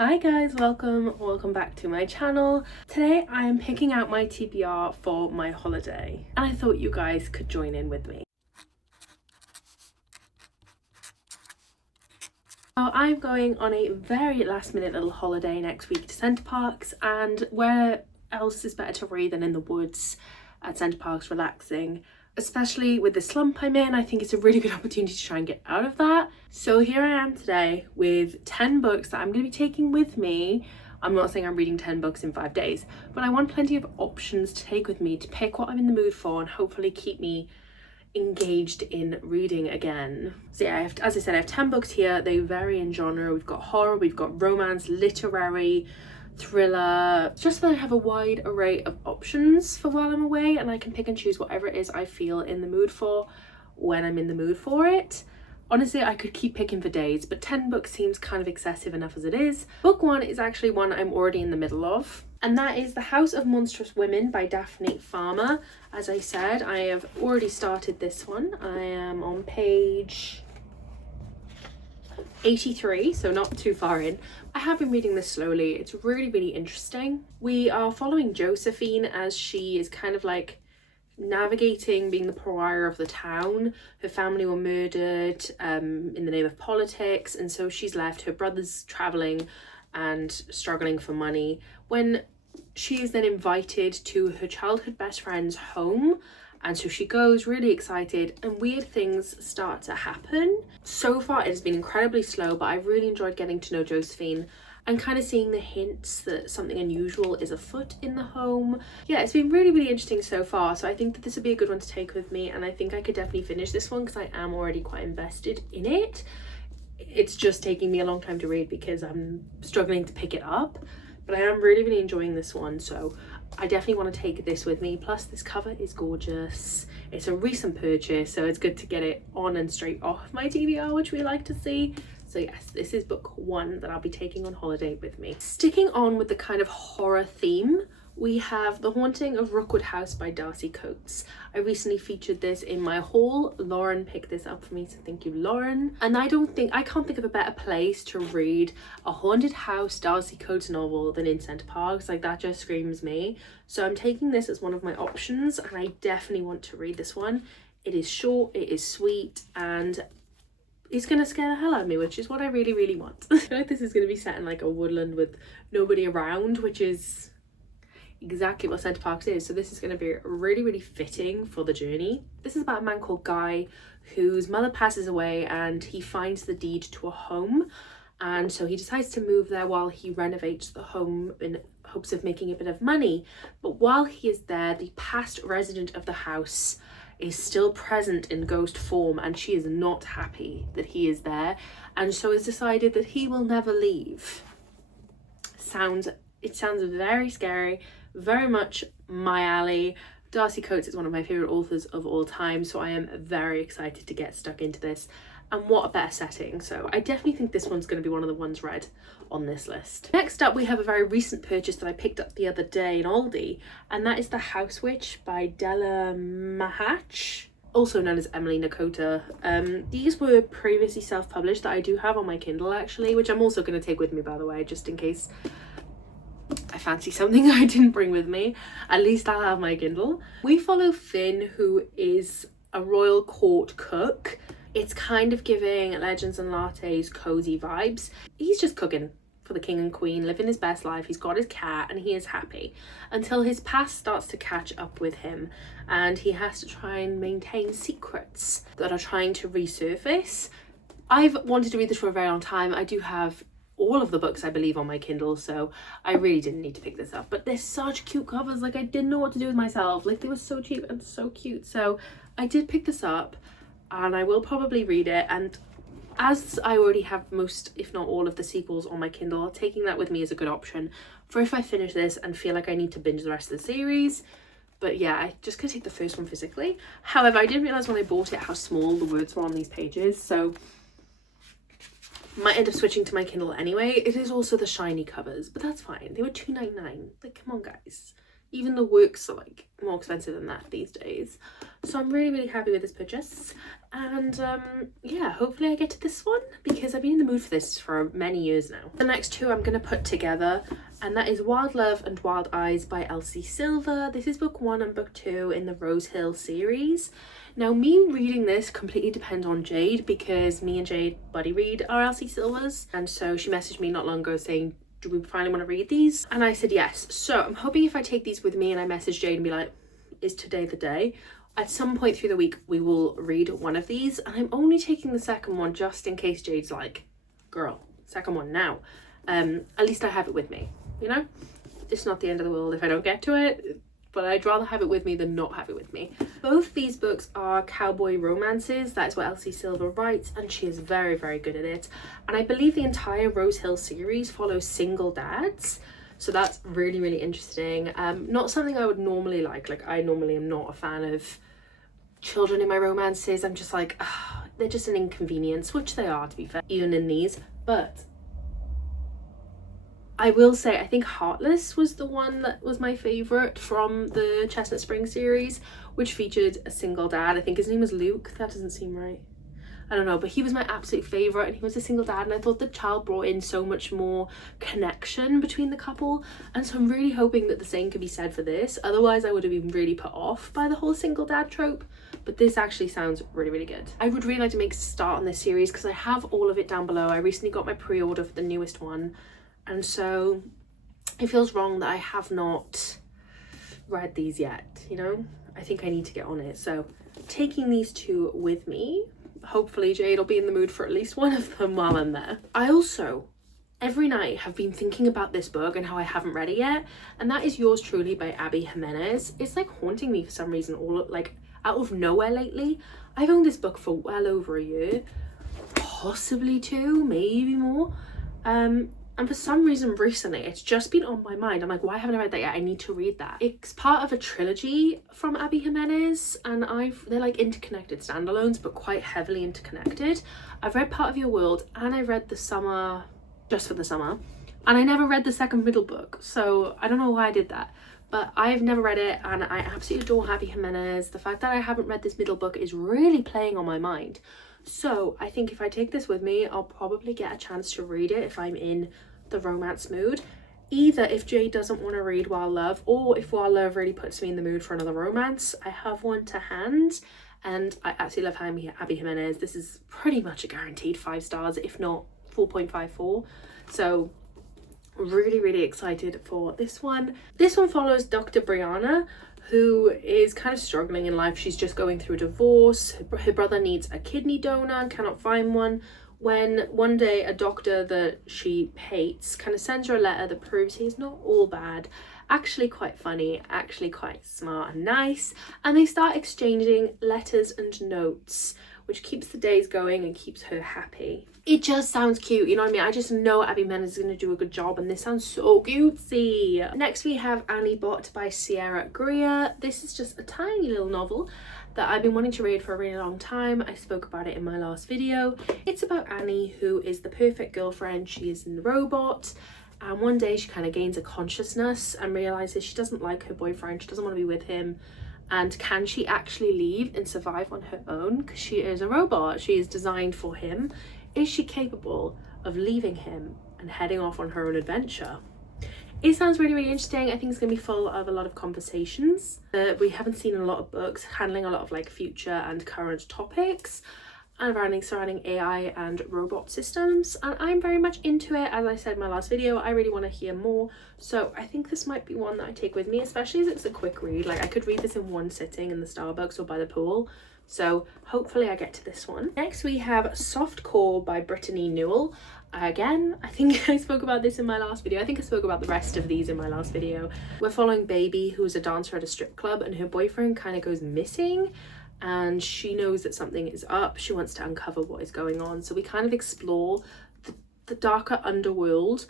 Hi guys, welcome back to my channel. Today I am picking out my TBR for my holiday and I thought you guys could join in with me. So I'm going on a very last minute little holiday next week to Center Parcs, and where else is better to read than in the woods at Center Parcs relaxing. Especially with the slump I'm in, I think it's a really good opportunity to try and get out of that. So here I am today with 10 books that I'm going to be taking with me. I'm not saying I'm reading 10 books in 5 days, but I want plenty of options to take with me to pick what I'm in the mood for and hopefully keep me engaged in reading again. So yeah, as I said, I have 10 books here. They vary in genre. We've got horror, we've got romance, literary, thriller, just that I have a wide array of options for while I'm away, and I can pick and choose whatever it is I feel in the mood for when I'm in the mood for it. Honestly, I could keep picking for days, but 10 books seems kind of excessive enough as it is. Book one is actually one I'm already in the middle of, and that is The House of Monstrous Women by Daphne Farmer. As I said, I have already started this one. I am on page 83, so not too far in. I have been reading this slowly. It's really interesting. We are following Josephine as she is kind of like navigating being the pariah of the town. Her family were murdered in the name of politics, and so she's left. Her brother's traveling and struggling for money when she is then invited to her childhood best friend's home. And so she goes really excited and weird things start to happen. So far it has been incredibly slow, but I've really enjoyed getting to know Josephine and kind of seeing the hints that something unusual is afoot in the home. Yeah, it's been really interesting so far, so I think that this would be a good one to take with me, and I think I could definitely finish this one because I am already quite invested in it. It's just taking me a long time to read because I'm struggling to pick it up, but I am really enjoying this one, so I definitely want to take this with me. Plus this cover is gorgeous. It's a recent purchase, so it's good to get it on and straight off my TBR, which we like to see. So yes, this is book one that I'll be taking on holiday with me. Sticking on with the kind of horror theme, we have The Haunting of Rockwood House by Darcy Coates. I recently featured this in my haul. Lauren picked this up for me, so thank you, Lauren. And I can't think of a better place to read a haunted house Darcy Coates novel than in Center Parcs. Like, that just screams me. So I'm taking this as one of my options, and I definitely want to read this one. It is short, it is sweet, and it's gonna scare the hell out of me, which is what I really want. I feel like this is gonna be set in like a woodland with nobody around, which is exactly what Center Parcs is, so this is going to be really fitting for the journey. This is about a man called Guy whose mother passes away, and he finds the deed to a home, and so he decides to move there while he renovates the home in hopes of making a bit of money. But while he is there, the past resident of the house is still present in ghost form, and she is not happy that he is there, and so has decided that he will never leave. It sounds very scary, very much my alley. Darcy Coates is one of my favourite authors of all time, so I am very excited to get stuck into this. And what a better setting, so I definitely think this one's going to be one of the ones read on this list. Next up, we have a very recent purchase that I picked up the other day in Aldi, and that is The House Witch by Della Mahach, also known as Emily Nakota. These were previously self-published that I do have on my Kindle actually, which I'm also going to take with me, by the way, just in case I fancy something I didn't bring with me. At least I'll have my Kindle. We follow Finn, who is a royal court cook. It's kind of giving Legends and Lattes cozy vibes. He's just cooking for the king and queen, living his best life. He's got his cat and he is happy until his past starts to catch up with him, and he has to try and maintain secrets that are trying to resurface. I've wanted to read this for a very long time. I do have all of the books, I believe, on my Kindle, so I really didn't need to pick this up. But they're such cute covers. Like, I didn't know what to do with myself. Like, they were so cheap and so cute. So I did pick this up, and I will probably read it. And as I already have most, if not all, of the sequels on my Kindle, taking that with me is a good option for if I finish this and feel like I need to binge the rest of the series. But yeah, I just gonna take the first one physically. However, I didn't realise when I bought it how small the words were on these pages, so might end up switching to my Kindle anyway. It is also the shiny covers, but that's fine. They were $2.99. Like, come on guys, Even the works are like more expensive than that these days. So I'm really happy with this purchase. And yeah, hopefully I get to this one because I've been in the mood for this for many years now. The next two I'm going to put together, and that is Wild Love and Wild Eyes by Elsie Silver. This is book 1 and book 2 in the Rose Hill series. Now, me reading this completely depends on Jade, because me and Jade buddy read our Elsie Silvers, and so she messaged me not long ago saying, do we finally want to read these? And I said yes. So I'm hoping if I take these with me and I message Jade and be like, is today the day? At some point through the week we will read one of these, and I'm only taking the second one just in case Jade's like, girl, second one now. At least I have it with me, you know? It's not the end of the world if I don't get to it, but I'd rather have it with me than not have it with me. Both these books are cowboy romances. That is what Elsie Silver writes, and she is very good at it. And I believe the entire Rose Hill series follows single dads, so that's really interesting. Not something I would normally like I normally am not a fan of children in my romances. I'm just like, they're just an inconvenience, which they are, to be fair, even in these. But I will say, I think Heartless was the one that was my favourite from the Chestnut Spring series, which featured a single dad. I think his name was Luke. That doesn't seem right. I don't know, but he was my absolute favourite, and he was a single dad, and I thought the child brought in so much more connection between the couple, and so I'm really hoping that the same could be said for this. Otherwise I would have been really put off by the whole single dad trope, but this actually sounds really good. I would really like to make a start on this series because I have all of it down below. I recently got my pre-order for the newest one, and so it feels wrong that I have not read these yet, you know? I think I need to get on it. So taking these two with me, hopefully Jade will be in the mood for at least one of them while I'm there. I also, every night, have been thinking about this book and how I haven't read it yet, and that is Yours Truly by Abby Jimenez. It's like haunting me for some reason, all like out of nowhere lately. I've owned this book for well over a year, possibly 2, maybe more. And for some reason recently it's just been on my mind. I'm like, why haven't I read that yet? I need to read that. It's part of a trilogy from Abby Jimenez, and they're like interconnected standalones but quite heavily interconnected. I've read Part of Your World, and I read The Summer, Just for the Summer, and I never read the second middle book, so I don't know why I did that, but I've never read it, and I absolutely adore Abby Jimenez. The fact that I haven't read this middle book is really playing on my mind. So I think if I take this with me, I'll probably get a chance to read it if I'm in the romance mood. Either if Jade doesn't want to read Wild Love, or if Wild Love really puts me in the mood for another romance, I have one to hand. And I absolutely love Abby Jimenez. This is pretty much a guaranteed 5 stars, if not 4.54. So really excited for this one. This one follows Dr. Brianna, who is kind of struggling in life. She's just going through a divorce. Her brother needs a kidney donor and cannot find one, when one day a doctor that she hates kind of sends her a letter that proves he's not all bad, actually quite funny, actually quite smart and nice, and they start exchanging letters and notes, which keeps the days going and keeps her happy. It just sounds cute, you know what I mean? I just know Abby Jimenez is going to do a good job, and this sounds so cutesy. Next we have Annie Bot by Sierra Greer. This is just a tiny little novel that I've been wanting to read for a really long time. I spoke about it in my last video. It's about Annie, who is the perfect girlfriend. She is in the robot, and one day she kind of gains a consciousness and realizes she doesn't like her boyfriend, she doesn't want to be with him, and can she actually leave and survive on her own, because she is a robot, she is designed for him. Is she capable of leaving him and heading off on her own adventure? It sounds really interesting. I think it's going to be full of a lot of conversations that we haven't seen in a lot of books, handling a lot of like future and current topics and surrounding AI and robot systems, and I'm very much into it. As I said in my last video, I really want to hear more, so I think this might be one that I take with me, especially as it's a quick read. Like, I could read this in one sitting in the Starbucks or by the pool, so hopefully I get to this one. Next we have Softcore by Brittany Newell. Again, I think I spoke about this in my last video. I think I spoke about the rest of these in my last video. We're following Baby, who's a dancer at a strip club, and her boyfriend kind of goes missing, and she knows that something is up. She wants to uncover what is going on. So we kind of explore the darker underworld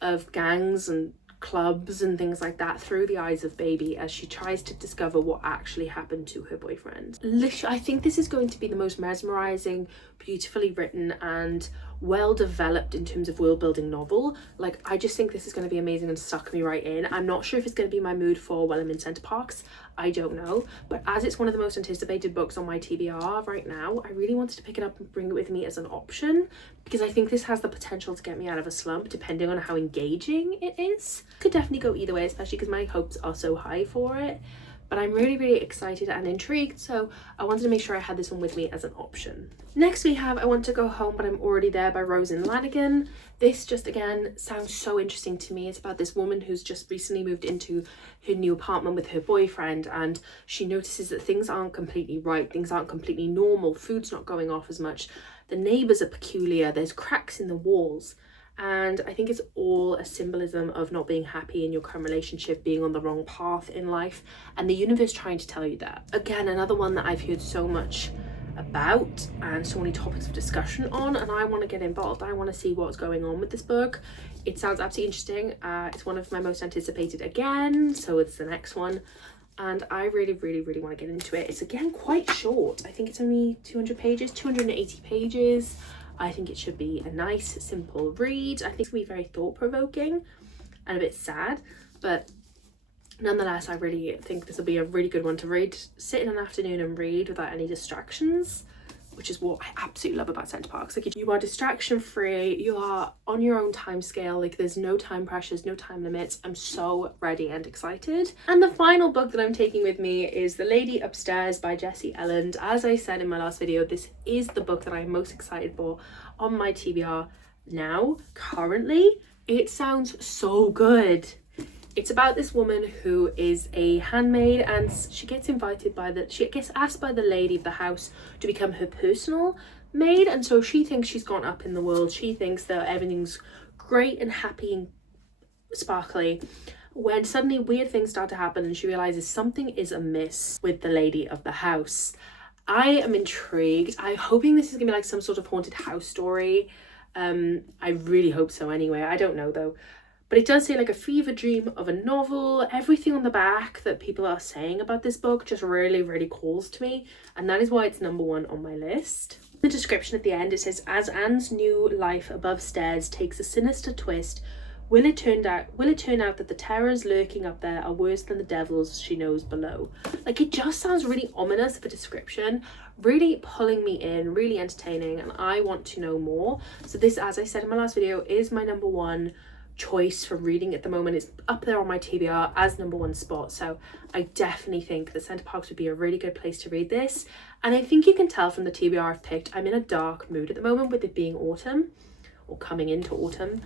of gangs and clubs and things like that through the eyes of Baby as she tries to discover what actually happened to her boyfriend. Literally, I think this is going to be the most mesmerizing, beautifully written and well developed in terms of world building novel. Like, I just think this is going to be amazing and suck me right in. I'm not sure if it's going to be my mood for while I'm in Center Parcs, I don't know, but as it's one of the most anticipated books on my TBR right now, I really wanted to pick it up and bring it with me as an option, because I think this has the potential to get me out of a slump depending on how engaging it is. Could definitely go either way, especially because my hopes are so high for it. But I'm really excited and intrigued, so I wanted to make sure I had this one with me as an option. Next we have I Want to Go Home But I'm Already There by Rosen Lanigan. This just again sounds so interesting to me. It's about this woman who's just recently moved into her new apartment with her boyfriend, and she notices that things aren't completely right, things aren't completely normal, food's not going off as much, the neighbours are peculiar, there's cracks in the walls. And I think it's all a symbolism of not being happy in your current relationship, being on the wrong path in life, and the universe trying to tell you that. Again, another one that I've heard so much about and so many topics of discussion on, and I want to get involved. I want to see what's going on with this book. It sounds absolutely interesting. It's one of my most anticipated again, so it's the next one. And I really want to get into it. It's again quite short. I think it's only 200 pages, 280 pages. I think it should be a nice, simple read. I think it's going to be very thought-provoking and a bit sad, but nonetheless, I really think this will be a really good one to read. Sit in an afternoon and read without any distractions, which is what I absolutely love about Center Parcs. Like, you are distraction-free, you are on your own time scale, like there's no time pressures, no time limits. I'm so ready and excited. And the final book that I'm taking with me is The Lady Upstairs by Jessie Elland. As I said in my last video, this is the book that I'm most excited for on my TBR now, currently. It sounds so good. It's about this woman who is a handmaid, and she gets asked by the lady of the house to become her personal maid, and so she thinks she's gone up in the world. She thinks that everything's great and happy and sparkly, when suddenly weird things start to happen and she realizes something is amiss with the lady of the house. I am intrigued. I'm hoping this is gonna be like some sort of haunted house story. I really hope so anyway. I don't know though. But it does say like a fever dream of a novel. Everything on the back that people are saying about this book just really calls to me, and that is why it's number one on my list. The description at the end, it says, as Anne's new life above stairs takes a sinister twist, will it turn out that the terrors lurking up there are worse than the devils she knows below? Like, it just sounds really ominous of a description, really pulling me in, really entertaining, and I want to know more. So this, as I said in my last video, is my number one choice for reading at the moment. It's up there on my TBR as number one spot, so I definitely think the Center Parcs would be a really good place to read this. And I think you can tell from the TBR I've picked, I'm in a dark mood at the moment with it being autumn, or coming into autumn.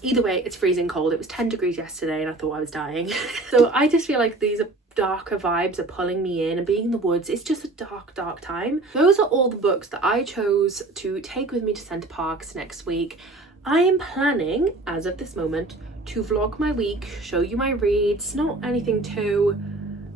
Either way, it's freezing cold. It was 10 degrees yesterday and I thought I was dying. So I just feel like these darker vibes are pulling me in, and being in the woods, it's just a dark time. Those are all the books that I chose to take with me to Center Parcs next week. I am planning, as of this moment, to vlog my week, show you my reads, not anything too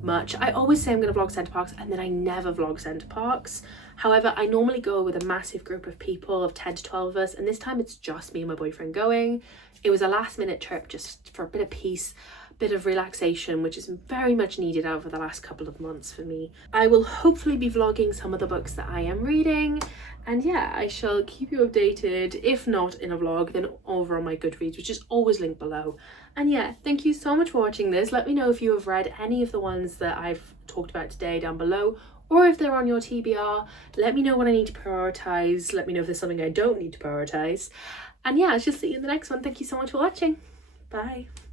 much. I always say I'm going to vlog Center Parcs and then I never vlog Center Parcs. However, I normally go with a massive group of people, of 10 to 12 of us, and this time it's just me and my boyfriend going. It was a last minute trip just for a bit of peace, bit of relaxation, which is very much needed over the last couple of months for me. I will hopefully be vlogging some of the books that I am reading, and yeah, I shall keep you updated, if not in a vlog, then over on my Goodreads, which is always linked below. And yeah, thank you so much for watching this. Let me know if you have read any of the ones that I've talked about today down below, or if they're on your TBR. Let me know what I need to prioritize. Let me know if there's something I don't need to prioritize. And yeah, I shall see you in the next one. Thank you so much for watching. Bye.